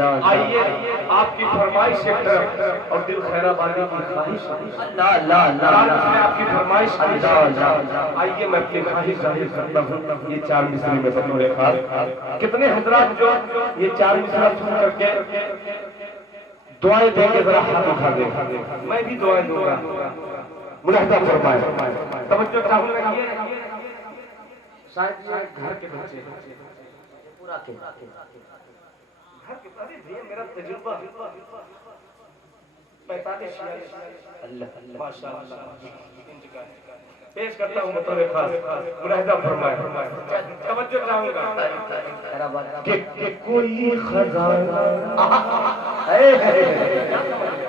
آئیے آپ کی فرمائش ایک طرف اور دل خیرآبادی کی خواہش میں آپ کی فرمائش آئیے میں اپنی خواہش ظاہر کرتا ہوں یہ چار مصرے میں بطور خاص کتنے حضرات جو یہ چار مصرے سن کر کے دعائیں دیں گے ذرا ہاتھ اٹھا دیں میں بھی دعائیں دوں گا ملاحظہ فرمائے توجہ چاہوں گا یہ شاید یہ گھر کے بچے پورا کے گھر کے بچے میرا تجربہ 45 اللہ ماشاءاللہ پیش کرتا ہوں بطور خاص ملاحظہ فرمائے توجہ چاہوں گا کہ کوئی خزانہ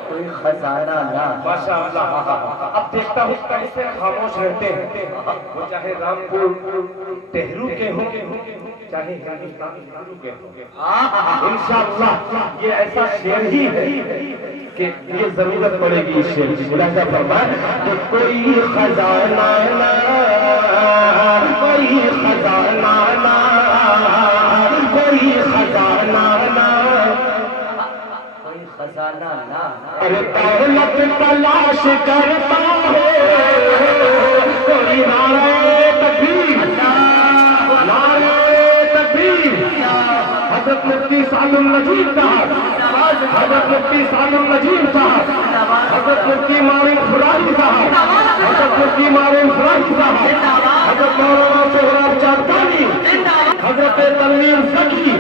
کوئی خزانہ نہ ماشاءاللہ اب دیکھتا ہوں کیسے خاموش رہتے ہیں وہ چاہے رامپور ٹہرو کے ہوں چاہے ہندوستان کے ہوں انشاءاللہ یہ ایسا شعر ہی ہے کہ یہ ضرورت پڑے گی اس شعر کی ملاحظہ فرمائے کہ کوئی خزانہ نہ کوئی خزانہ نہ کوئی خزانہ نہ خزانہ نہ ارے دولت تلاش کرتا ہے کوئی نعرہ تکبیر نعرہ تکبیر حضرت مفتی سعد النجیب صاحب حضرت مفتی سعد النجیب صاحب حضرت مفتی مارن فراہی صاحب حضرت مفتی مارن فراہی صاحب حضرت مولانا سہراب چاندانی حضرت تنویر سکھی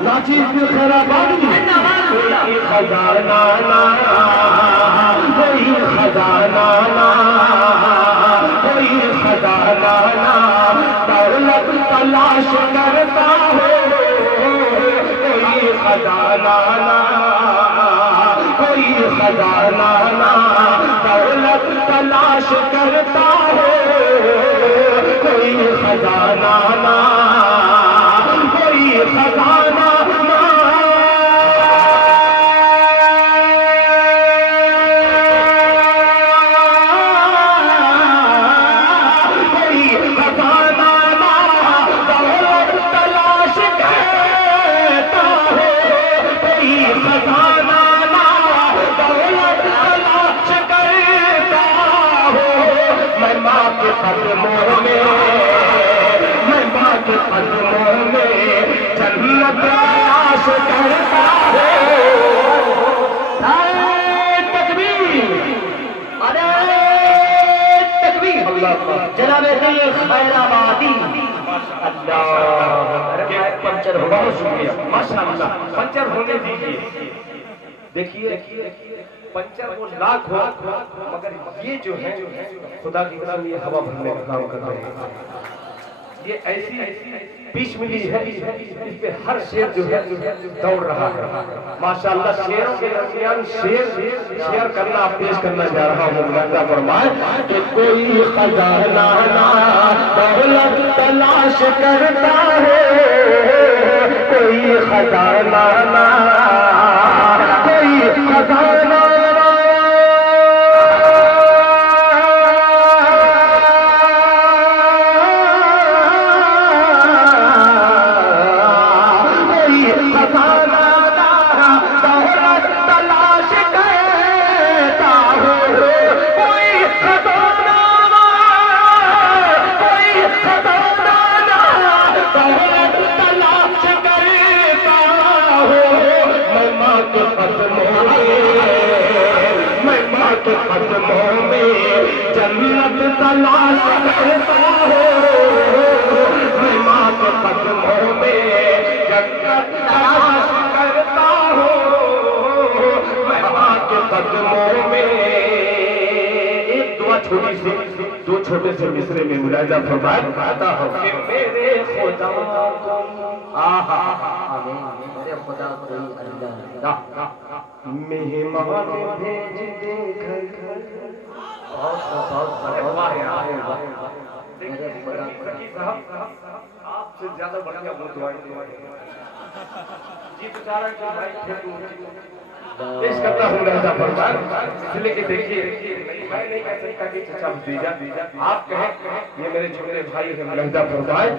ناچیز بن خیرآبادی کوئی خزانہ نہ کوئی خزانہ نہ کوئی خزانہ نہ دولت تلاش کرتا ہے کوئی خزانہ نہ کوئی خزانہ نہ دولت تلاش کرتا ہے کوئی خزانہ نہ کوئی خزانہ قدموں میں میں ماں کے قدموں میں جنت تلاش کرتا ہوں تکبیر ارے تکبیر جناب دل خیرآبادی اللہ پنچر ہو بہت شکریہ ماشاءاللہ پنچر ہونے دیجیے دیکھیے پنچر وہ لاکھ ہو مگر یہ جو ہے خدا کی قسم یہ ہوا بھرنے کا کام کر رہے ہیں یہ ایسی پیش ملی ہے اس پہ ہر شعر جو ہے دوڑ رہا ہے ماشاءاللہ شعروں کے درمیان شعر کرنا پیش کرنا جا رہا ہوں ملاحظہ فرمائے کہ کوئی خزانہ نہ دولت تلاش کرتا ہے کوئی خزانہ نہ کوئی خزانہ قدموں میں جنت تلاش کرتا ہوں میں ماں کے قدموں میں جنت تلاش کرتا ہوں میں ماں کے قدموں میں ایک دعا چھوٹی سی دو چھوٹے سے مصرے میں ملاحظہ فرمائے کہتا ہوں کہ میرے خدا کو میرے خدا کوئی اللہ مہمان بھیج دے گھر گھر آپ سے زیادہ بڑھیا وہ دعائیں جی تو چاہ رہا کہ بھائی پھر پیش کرتا ہوں لہذا فرمان، اس لیے کہ دیکھیے میں نہیں کہہ سکتا کہ چچا بھتیجا آپ کہیں، یہ میرے چھوٹے بھائی ہیں لہذا فرمائے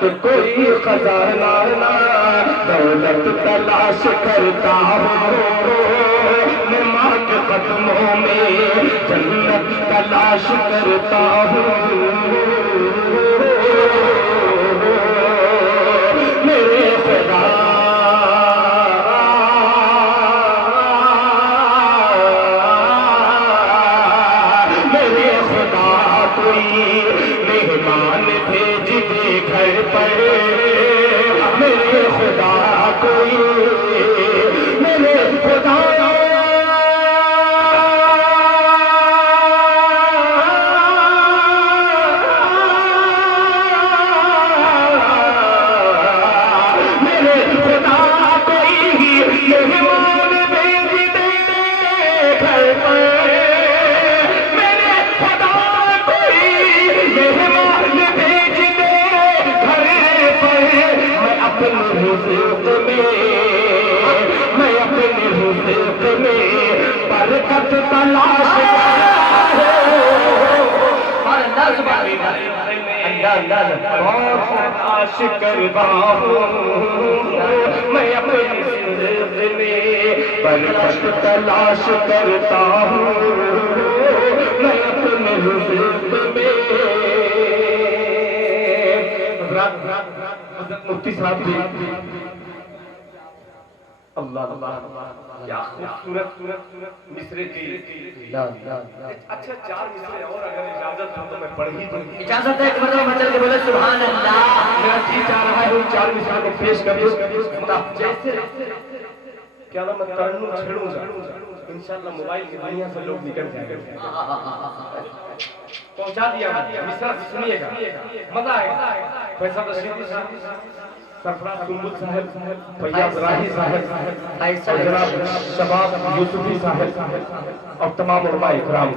کہ کوئی خزانہ نہ دولت تلاش کرتا ہوں، میں ماں کے قدموں میں جنت تلاش کرتا ہوں، میرے خدا مہمان بھیج دے گھر پر، میرے خدا کوئی، میرے خدا میں اپنے رزق میں برکت تلاش کرتا ہوں، میں اپنے رزق میں برکت تلاش کرتا ہوں، میں اپنے رزق میں مفتی صاحب جی اللہ اللہ کیا خوبصورت مصرے کی اچھا 4 مصرے اور اگر اجازت ہو تو میں پڑھ ہی دوں، اجازت ہے ایک مرتبہ مچل کے بولے سبحان اللہ، میرا جی چاہ رہا ہے ان 4 مصروں کو پیش کر دوں، جیسے کیا نام ہے ترنم چھڑوں گا انشاءاللہ موبائل کی دنیا سے لوگ نکل جائیں گے، پہنچا دیا مصرع سنیے گا مزہ آئے گا، فیصل رشیدی صاحب، سرفراز سنبل صاحب، فیاض راہی صاحب، جناب شباب یوسفی صاحب اور تمام علماء اکرام،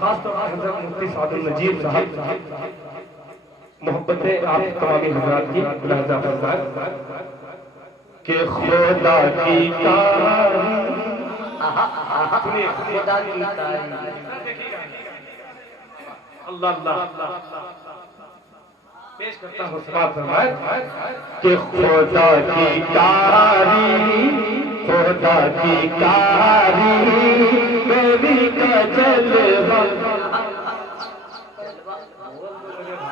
خاص طور پر حضرت مفتی سعد النجیب صاحب، محبتیں آپ تمامی حضرات کی لہذا فرمائے کہ خدا کی تعریف، سنیے خدا کی تعریف، اللہ اللہ پیش کرتا ہوں سماعت فرمائے کہ خدا کی تعریف، خدا کی تعریف نبی کا جلوہ،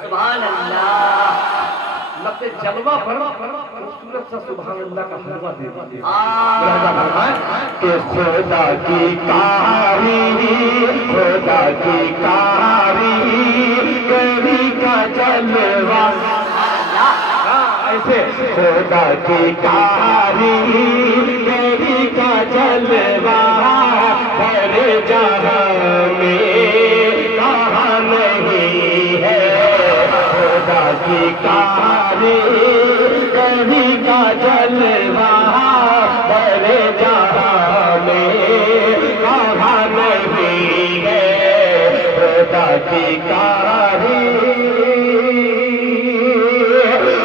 سبحان اللہ، لفظ جلوہ بڑا خوبصورت سا سبحان اللہ کا حلوہ دے دیتے کہ خدا کی تعریف، خدا کی تعریف نبی کا جلوہ، ایسے خدا کی تعریف نبی کا جلوہ بڑے جہاں میں کہاں نہیں ہے، خدا کی تعریف نبی کا جلوہ بڑے جہاں میں کہاں نہیں ہے، خدا کی تعریف،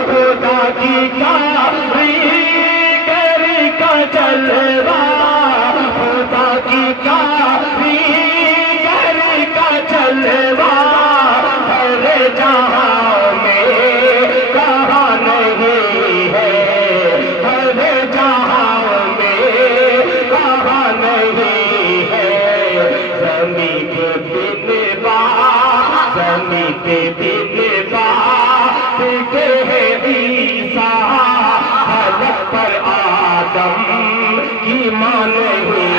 خدا کی تعریف نبی کا جلوہ، خدا کی تعریف نبی کا جلوہ ہر جہاں میں کہاں نہیں ہے، ہر جہاں میں کہاں نہیں ہے، زمین کے بن با، زمین کے بن با کے عیسیٰ، حلق پر آدم کی ماں نہیں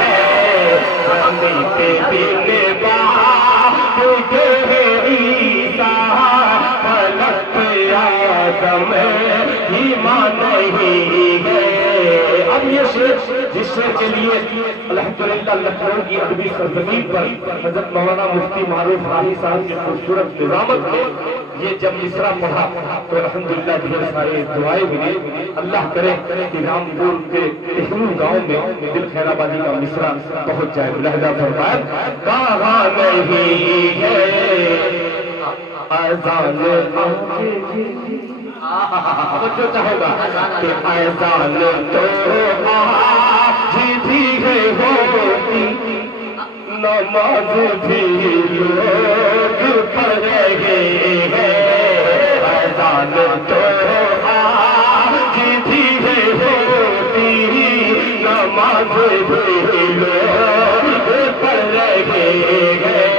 ہے، زمین کے بن با کے عیسیٰ، حلق پر آدم کی ماں نہیں ہے۔ اب یہ شعر جس شعر کے لیے الحمدللہ لکھنؤ کی ادبی سرزمین پر حضرت مولانا مفتی معروف راہی صاحب کی خوبصورت نظامت میں یہ جب مصرع پڑھا تو الحمدللہ ڈھیر سارے دعائیں ملی، اللہ کرے کہ رامپور کے ٹہلو گاؤں میں دل خیر آبادی کا مصرع پہنچ جائے، لہذا فرمائے کہاں نہیں ہے اذان توجہ چاہوں گا کہ اذان تو آج بھی ہے ہوتی نماز بھی لوگ پڑھ رہے ہیں اذان تو آج بھی ہے ہوتی نماز بھی لوگ پڑھ رہے ہیں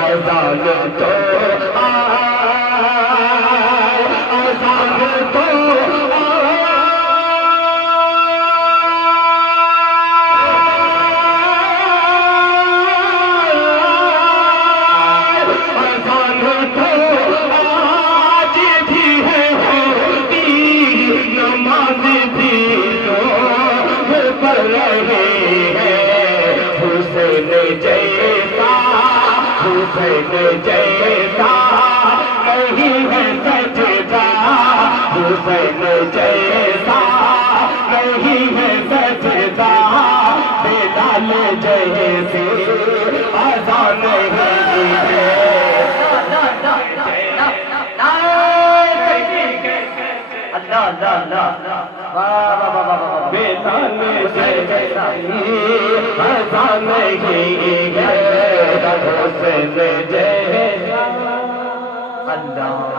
اذان تو جیسا نہیں ہے سجدہ حسین جیسا نہیں ہے سجدہ بلال جیسے اذان ہے اللہ اللہ اللہ واہ واہ واہ واہ بلال جیسا اذان ہے حسین جیسا اللہ